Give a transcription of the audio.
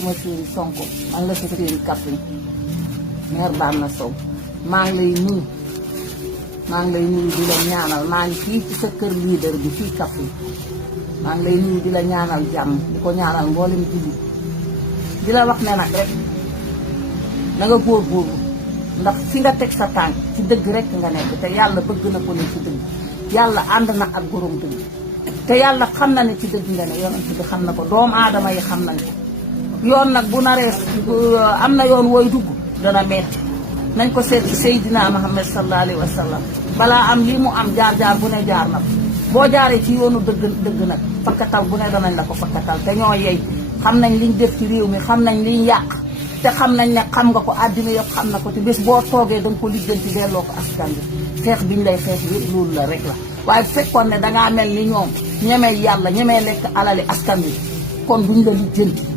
suma séeri Sonko man la sa séeri Kaffrine maire Bamna Sow maa ngi lay nuyu di la ñaanal maa ngi fii ci sa kër leader bi fii Kaffrine maa ngi lay nuyu di la ñaanal jàmm di ko ñaanal mboolem jullit di la wax ne nag rek na nga góorgóorlu ndax fi nga teg sa tànk ci dëgg rek nga nekk te yàlla bëgg na ko ne ci dëgg yàlla ànd na ak borom dëgg te yàlla xam na ne ci dëgg nga ne yonent bi xam na ko doomu aadama yi xam nañ ko yoon nag bu naree am na yoon wooy dugg dana metti nañ ko seet ci Seydina Muhammad sallallahu alayhi wa sallam balaa am lii mu am jaar-jaar bu ne jaar na boo jaaree ci yoonu dëgg nag fakkatal bu ne danañ la ko fakkatal te ñoo yey xam nañ liñ def ci réew mi xam nañ liñ yàq te xam nañ ne xam nga ko àddina yëpp xam na ko te bés boo toogee danga ko lijjanti delloo ko askan bi xeex biñ lay xeex yëpp loolu la rek la waaye bu fekkoon ne dangaa mel ni ñoom ñemee yàlla ñemee lekk alali askan bi kon duñ la lijjanti